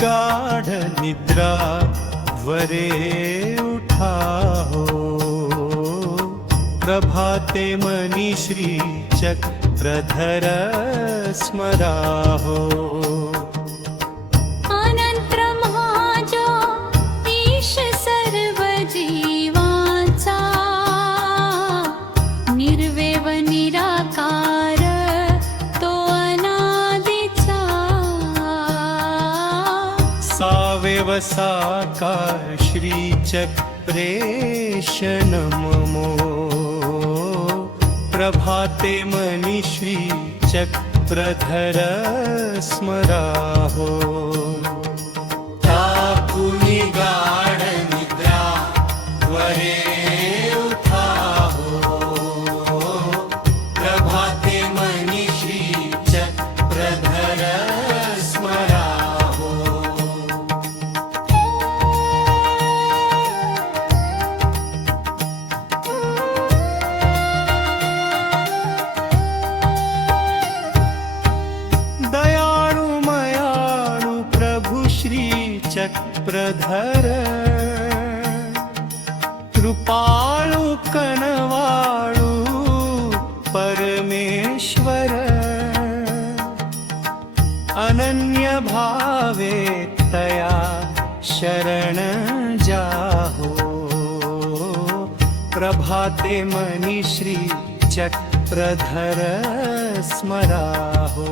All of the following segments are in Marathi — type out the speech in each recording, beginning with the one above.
गाढ निद्रा त्वरे उठाहो, प्रभाते मनी श्री चक्रधर स्मराहो। साकार श्री चक्रेश नमो, प्रभाते मनी श्री चक्रधर स्मराहो। तापुनि गाढ निद्रा त्वरे उठाहो, प्रभाते मनी श्री चक्रधर स्मराहो। चक्रधर कृपाळु कनवाळु परमेश्वर, अनन्य भावे तया शरण जाहो, प्रभाते मनी श्री चक्रधर स्मराहो।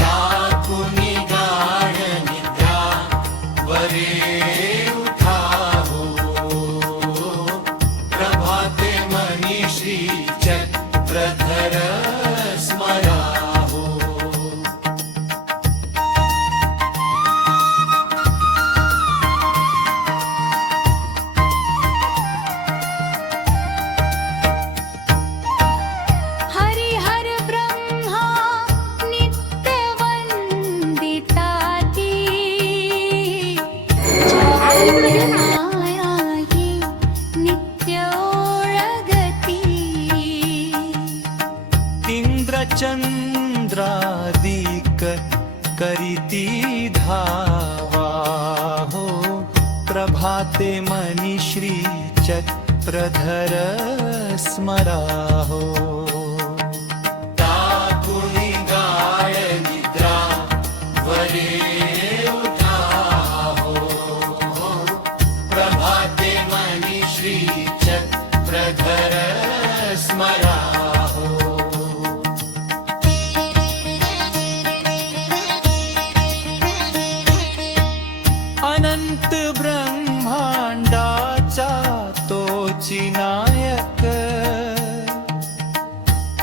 तापुनि गाढ निद्रा त्वरे उठाहो, प्रभाते मनी श्री चक्रधर स्मराहो। चंद्रादिक करीती धावा हो, प्रभाते मनी श्री चक्रधर स्मराहो। तापुनि गाढ निद्रा त्वरे उठाहो, प्रभाते मनी श्री चक्रधर स्मराहो। अनंत ब्रह्मांडाचा तोची नायक,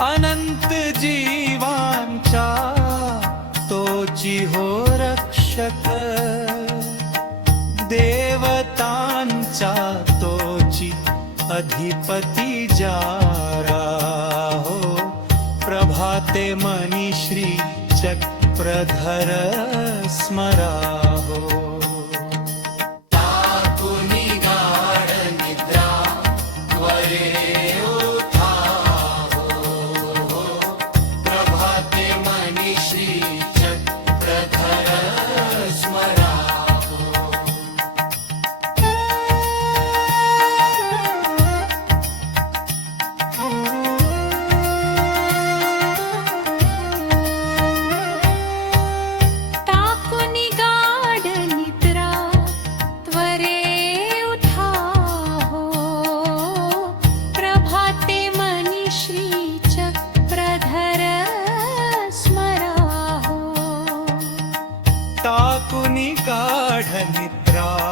अनंत जीवांचा तोची हो रक्षक, देवतांचा तोची अधिपती जारा हो, प्रभाते मनी श्री चक्रधर स्मराहो। ताकुनि गाढ निद्रा त्वरे उठाहो, प्रभाते मनी श्री चक्रधर स्मराहो। ताकुनि गाढ निद्रा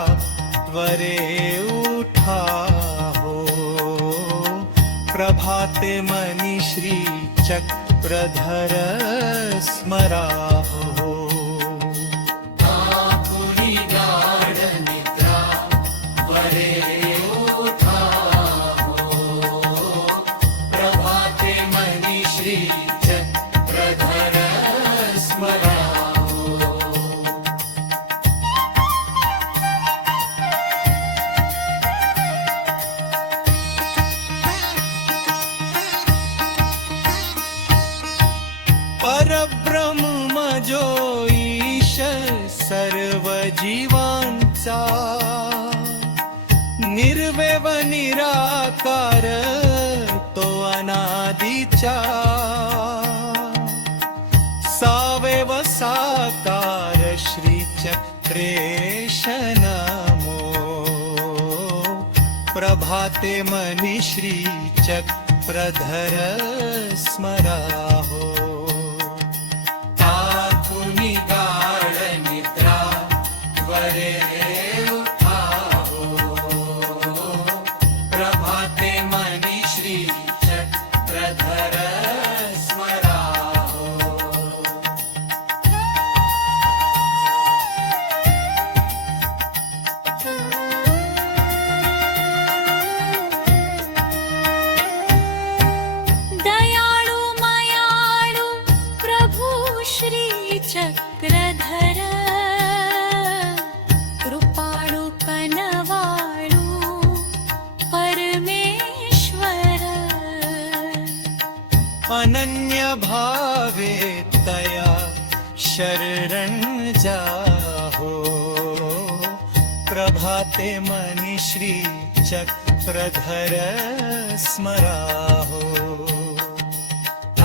त्वरे उठाहो, प्रभाते मनी श्री चक्रधर स्मराहो। परब्रह्म तुझा निर्वैव निराकार तो अनादीचा सावैव साकार श्री चक्रेश नमो प्रभाते मनी श्री चक्रधर स्मराहो आकुनी गाढ निद्रा त्वरे उठाहो प्रभाते मनी श्री चक्रधर स्मराहो दयाळु मायाळु प्रभु श्री चक्रधर कृपाळु कनवाळु परमेश्वर अनन्य भावे तया शरण जाहो प्रभाते मनी श्री चक्रधर स्मराहो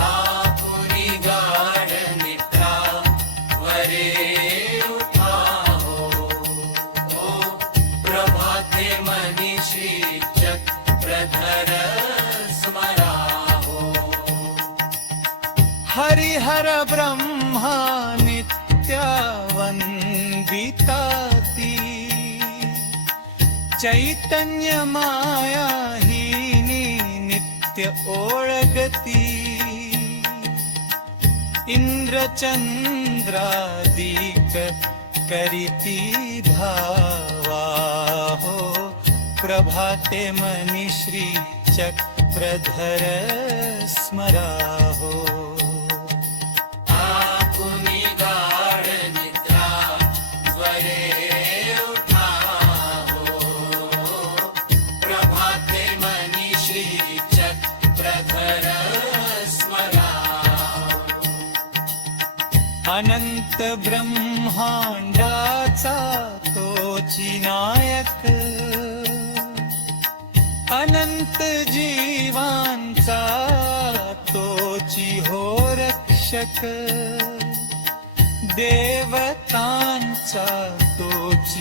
आपुरी गाढ निद्रा त्वरे उठाहो प्रभाते मनी श्री चक्रधर स्मराहो हरिहर ब्रह्मा नित्यावन्दिताति चैतन्य माया हीनी नित्य ओळगती इंद्रचंद्रादिक करीती धावा हो प्रभाते मनी श्री चक्रधर स्मराहो आकुनी गाढ निद्रा त्वरे उठाहो प्रभाते मनी श्री चक्रधर स्मराहो अनंत ब्रह्मांडाचा तोची नायक अनंत जीवांचा तोची हो रक्षक देवतांचा तो